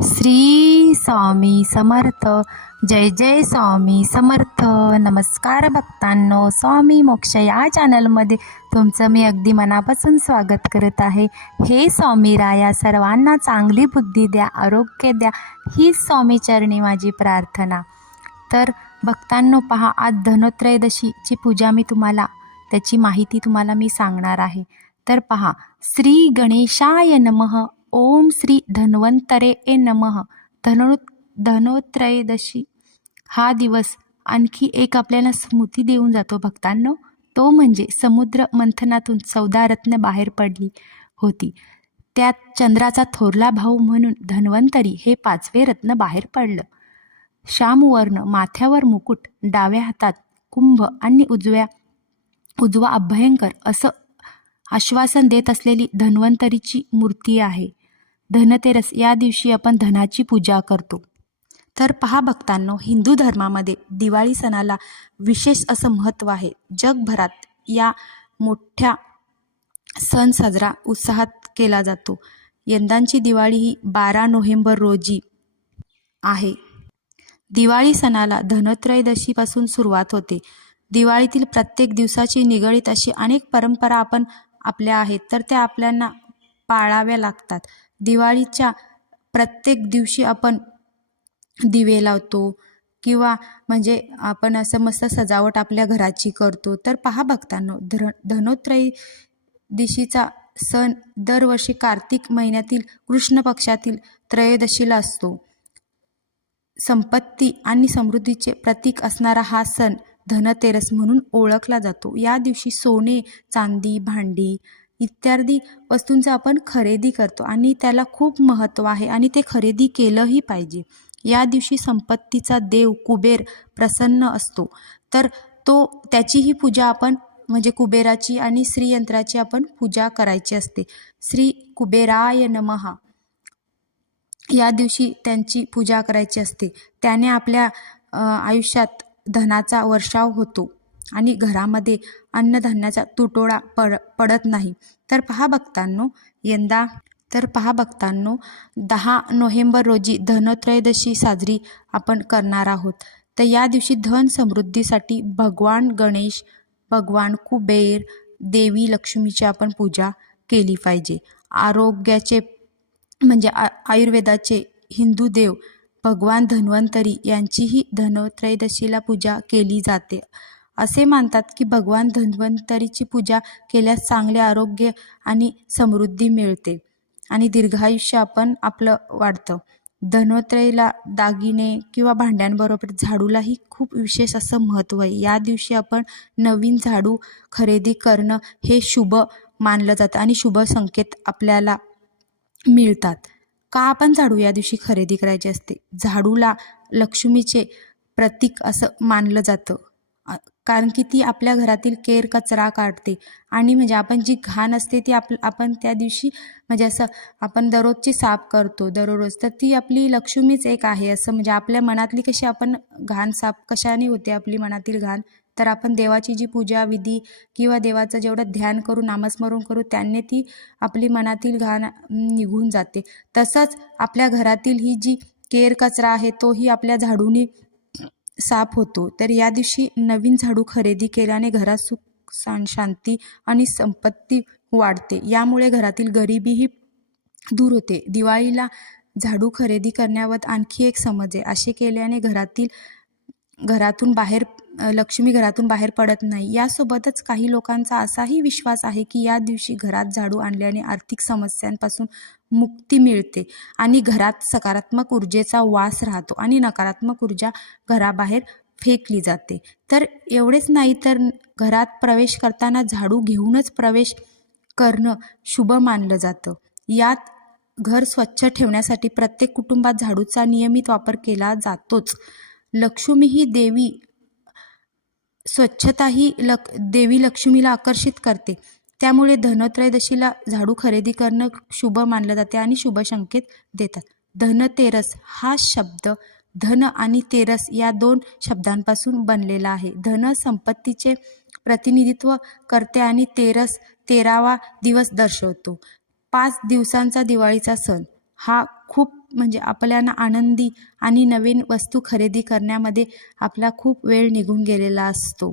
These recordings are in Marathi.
श्री स्वामी समर्थ. जय जय स्वामी समर्थ. नमस्कार भक्तांनो, स्वामी मोक्ष या चॅनलमध्ये तुमचं मी अगदी मनापासून स्वागत करत आहे. हे स्वामी राया सर्वांना चांगली बुद्धी द्या, आरोग्य द्या, ही स्वामी चरणी माझी प्रार्थना. तर भक्तांनो पहा, आज धनोत्रयोदशीची पूजा त्याची माहिती तुम्हाला मी सांगणार आहे. तर पहा, श्री गणेशाय नमः. ओम श्री धन्वंतरे नमः. धनोत्रयोदशी हा दिवस आणखी एक आपल्याला स्मृती देऊन जातो भक्तांनो. तो म्हणजे समुद्र मंथनातून 14 रत्न बाहेर पडली होती. त्यात चंद्राचा थोरला भाऊ म्हणून धन्वंतरी हे 5वे रत्न बाहेर पडलं. श्यामवर्ण, माथ्यावर मुकुट, डाव्या हातात कुंभ आणि उजवा अभयंकर असं आश्वासन देत असलेली धन्वंतरीची मूर्ती आहे. धनतेरस या दिवशी आपण धनाची पूजा करतो. तर पहा भक्तांनो, हिंदू धर्मामध्ये दिवाळी सणाला विशेष असं महत्त्व आहे. जगभरात या मोठ्या सण साजरा उत्साहात केला जातो. यंदाची दिवाळी ही 12 नोव्हेंबर रोजी आहे. दिवाळी सणाला धनत्रयोदशीपासून सुरुवात होते. दिवाळीतील प्रत्येक दिवसाची निगडीत अशी अनेक परंपरा आपल्या आहेत, तर त्या आपल्याला पाळाव्या लागतात. दिवाळीच्या प्रत्येक दिवशी आपण दिवे लावतो किंवा म्हणजे आपण असं मस्त सजावट आपल्या घराची करतो. तर पहा भक्तांनो, धनोत्रयोदशीचा सण दरवर्षी कार्तिक महिन्यातील कृष्ण पक्षातील त्रयोदशीला असतो. संपत्ती आणि समृद्धीचे प्रतीक असणारा हा सण धनतेरस म्हणून ओळखला जातो. या दिवशी सोने, चांदी, भांडी इत्यादी वस्तूंचं आपण खरेदी करतो आणि त्याला खूप महत्त्व आहे आणि ते खरेदी केलंही पाहिजे. या दिवशी संपत्तीचा देव कुबेर प्रसन्न असतो, तर त्याचीही पूजा आपण म्हणजे कुबेराची आणि श्रीयंत्राची आपण पूजा करायची असते. श्री कुबेराय नमः या दिवशी त्यांची पूजा करायची असते. त्याने आपल्या आयुष्यात धनाचा वर्षाव होतो आणि घरामध्ये अन्नधान्याचा तुटवडा पडत नाही. तर पहा भक्तांनो, 10 नोव्हेंबर रोजी धनत्रयोदशी साजरी आपण करणार आहोत. तर या दिवशी धन समृद्धीसाठी भगवान गणेश, भगवान कुबेर, देवी लक्ष्मीची आपण पूजा केली पाहिजे. आरोग्याचे म्हणजे आयुर्वेदाचे हिंदू देव भगवान धन्वंतरी यांचीही धनत्रयोदशीला पूजा केली जाते. असे मानतात की भगवान धन्वंतरीची पूजा केल्यास चांगले आरोग्य आणि समृद्धी मिळते आणि दीर्घायुष्य आपलं वाढतं. धनोत्रयीला दागिने किंवा भांड्यांबरोबर झाडूलाही खूप विशेष असं महत्त्व आहे. या दिवशी आपण नवीन झाडू खरेदी करणं हे शुभ मानलं जातं आणि शुभ संकेत आपल्याला मिळतात. का आपण झाडू या दिवशी खरेदी करायची असते? झाडूला लक्ष्मीचे प्रतीक असं मानलं जातं, कारण की ती आपल्या घरातील केर कचरा काढते आणि म्हणजे आपण जी घाण असते ती आपण त्या दिवशी म्हणजे असं आपण दररोजची साफ करतो दररोज, तर ती आपली लक्ष्मीच एक आहे. असं म्हणजे आपल्या मनातली कशी आपण घाण साफ कशाने होते आपली मनातील घाण, तर आपण देवाची जी पूजा विधी किंवा देवाचं जेवढं ध्यान करू, नामस्मरण करू, त्याने ती आपली मनातील घाण निघून जाते. तसंच आपल्या घरातील ही जी केर कचरा आहे तोही आपल्या झाडूने साफ होतो. तर या दिवशी नवीन झाडू खरेदी केल्याने घरात सुख शांती आणि संपत्ती वाढते. यामुळे घरातील गरिबीही दूर होते. दिवाळीला झाडू खरेदी करण्यावर आणखी एक समज आहे. असे केल्याने लक्ष्मी घरातून बाहेर पडत नाही. यासोबतच काही लोकांचा असाही विश्वास आहे की या दिवशी घरात झाडू आणल्याने आर्थिक समस्यांपासून मुक्ती मिळते आणि घरात सकारात्मक ऊर्जेचा वास राहतो आणि नकारात्मक ऊर्जा घराबाहेर फेकली जाते. तर एवढेच नाही, तर घरात प्रवेश करताना झाडू घेऊनच प्रवेश करणं शुभ मानलं जातं. यात घर स्वच्छ ठेवण्यासाठी प्रत्येक कुटुंबात झाडूचा नियमित वापर केला जातोच. लक्ष्मी ही देवी, स्वच्छता ही देवी लक्ष्मीला आकर्षित करते. त्यामुळे धनत्रयोदशीला झाडू खरेदी करणं शुभ मानलं जाते आणि शुभ संकेत देतात. धनतेरस हा शब्द धन आणि तेरस या 2 शब्दांपासून बनलेला आहे. धन संपत्तीचे प्रतिनिधित्व करते आणि तेरस 13वा दिवस दर्शवतो. 5 दिवसांचा दिवाळीचा सण हा खूप म्हणजे आपल्याला आनंदी आणि नवीन वस्तू खरेदी करण्यामध्ये आपला खूप वेळ निघून गेलेला असतो.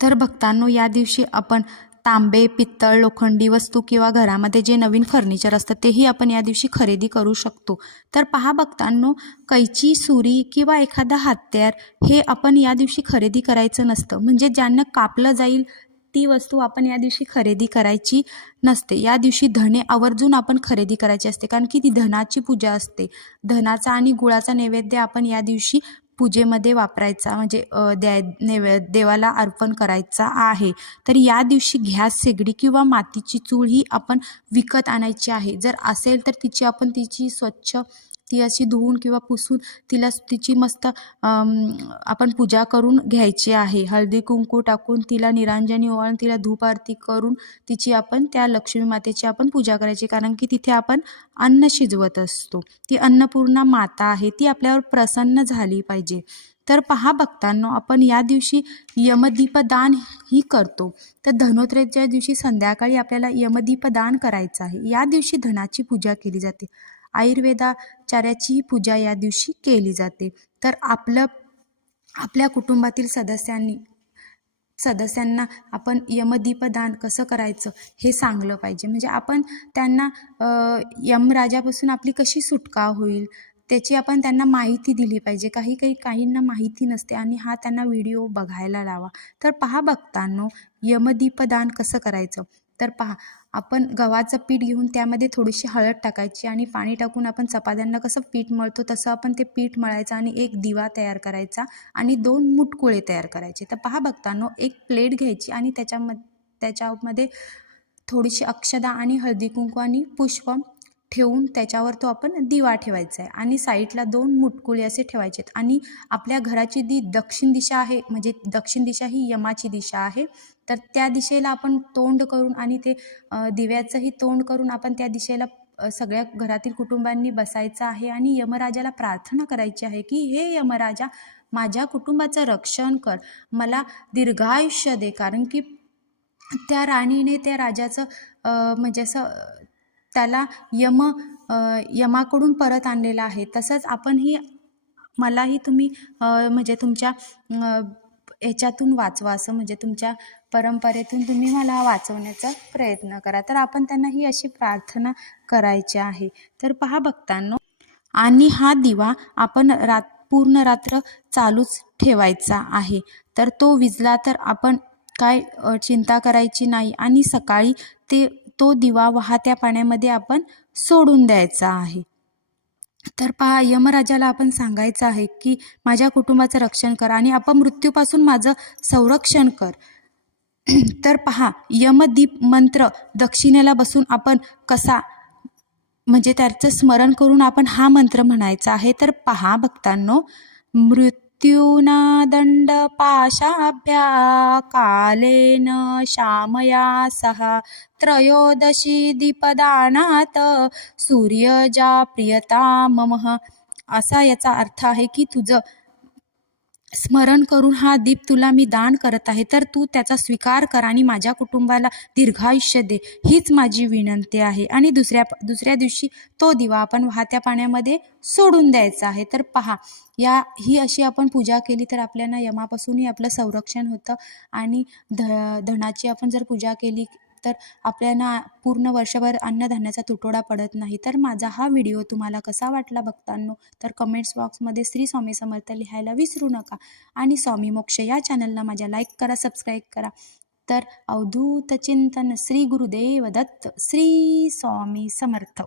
तर भक्तांनो, या दिवशी आपण तांबे, पित्तळ, लोखंडी वस्तू किंवा घरामध्ये जे नवीन फर्निचर असतं तेही आपण या दिवशी खरेदी करू शकतो. तर पहा भक्तांनो, कैची, सुरी किंवा एखादा हत्यार हे आपण या दिवशी खरेदी करायचं नसतं. म्हणजे ज्यांना कापलं जाईल ती वस्तू आपण या दिवशी खरेदी करायची नसते. या दिवशी धने आवर्जून आपण खरेदी करायची असते, कारण की ती धनाची पूजा असते. धनाचा आणि गुळाचा नैवेद्य आपण या दिवशी पूजेमध्ये वापरायचा, म्हणजे देवाला अर्पण करायचा आहे. तर या दिवशी गॅस शेगडी किंवा मातीची चूल ही आपण विकत आणायची आहे. जर असेल तर तिची स्वच्छ ती अशी धुवून किंवा पुसून तिची मस्त आपण पूजा करून घ्यायची आहे. हळदी कुंकू टाकून तिला निरांजनी ओवाळून तिला धूप आरती करून तिची आपण त्या लक्ष्मी मातेची आपण पूजा करायची, कारण की तिथे आपण अन्न शिजवत असतो. ती अन्नपूर्णा माता आहे, ती आपल्यावर प्रसन्न झाली पाहिजे. तर पहा भक्तांनो, आपण या दिवशी यमदीपदान ही करतो. तर धनोत्रयोदशीच्या दिवशी संध्याकाळी आपल्याला यमदीपदान करायचं आहे. या दिवशी धनाची पूजा केली जाते. आयुर्वेदाचार्याची पूजा या दिवशी केली जाते. तर आपल्या कुटुंबातील सदस्यांना आपण यमदीपदान कसं करायचं हे सांगलं पाहिजे. म्हणजे आपण त्यांना यमराजापासून आपली कशी सुटका होईल त्याची आपण त्यांना माहिती दिली पाहिजे. काहींना माहिती नसते आणि हा त्यांना व्हिडिओ बघायला लावा. तर पहा भक्तांनो, यमदीपदान कसं करायचं. तर पहा, आपण गव्हाचं पीठ घेऊन त्यामध्ये थोडीशी हळद टाकायची आणि पाणी टाकून आपण चपात्यांना कसं पीठ मळतो तसं आपण ते पीठ मळायचं आणि एक दिवा तयार करायचा आणि 2 मुटकुळे तयार करायचे. तर पहा भक्तांनो, एक प्लेट घ्यायची आणि त्याच्यामध्ये थोडीशी अक्षदा आणि हळदी कुंकू आणि पुष्प ठेवून त्याच्यावर तो आपण दिवा ठेवायचा आहे आणि साईडला 2 मुटकुळे असे ठेवायचे आहेत. आणि आपल्या घराची दक्षिण दिशा आहे, म्हणजे दक्षिण दिशा ही यमाची दिशा आहे. तर त्या दिशेला आपण तोंड करून आणि ते दिव्याचंही तोंड करून आपण त्या दिशेला सगळ्या घरातील कुटुंबांनी बसायचं आहे आणि यमराजाला प्रार्थना करायची आहे की हे यमराजा, माझ्या कुटुंबाचं रक्षण कर, मला दीर्घायुष्य दे. कारण की त्या राणीने त्या राजाचं म्हणजे असं त्याला यमाकडून परत आणलेलं आहे. तसंच मलाही तुम्ही म्हणजे तुमच्या ह्याच्यातून वाचवा, असं म्हणजे तुमच्या परंपरेतून तुम्ही मला वाचवण्याचा प्रयत्न करा. तर आपण त्यांना ही अशी प्रार्थना करायची आहे. तर पहा भक्तांनो, आणि हा दिवा आपण पूर्ण रात्र चालूच ठेवायचा आहे. तर तो विझला तर आपण काय चिंता करायची नाही आणि सकाळी तो दिवा वाहत्या पाण्यामध्ये आपण सोडून द्यायचा आहे. तर पहा, यमराजाला आपण सांगायचं आहे की माझ्या कुटुंबाचं रक्षण कर आणि अपमृत्यूपासून माझं संरक्षण कर. तर पहा, यमदीप मंत्र दक्षिणेला बसून आपण कसा, म्हणजे त्याचं स्मरण करून आपण हा मंत्र म्हणायचा आहे. तर पहा भक्तांनो, मृत्यूना दंड पाशाभ्या कालेन शामया सहा त्रयोदशी दीपदानात सूर्यजा प्रियता ममः. असा याचा अर्थ आहे की तुझं स्मरण करून हा दीप तुला मी दान करत आहे, तर तू त्याचा स्वीकार कर आणि माझ्या कुटुंबाला दीर्घायुष्य दे, हीच माझी विनंती आहे. आणि दुसऱ्या दिवशी तो दिवा आपण वाहत्या पाण्यामध्ये सोडून द्यायचा आहे. तर पहा, ही अशी आपण पूजा केली तर आपल्याला यमापासूनही आपलं संरक्षण होतं आणि धनाची आपण जर पूजा केली तर आपल्याला पूर्ण वर्षभर अन्नधान्याचा तुटवडा पडत नाही. तर माझा हा व्हिडिओ तुम्हाला कसा वाटला भक्तांनो, तर कमेंट्स बॉक्समध्ये श्री स्वामी समर्थ लिहायला विसरू नका. आणि स्वामी मोक्ष या चॅनलला माझ्या लाईक करा, सबस्क्राईब करा. तर अवधूत चिंतन श्री गुरुदेव दत्त, श्री स्वामी समर्थ.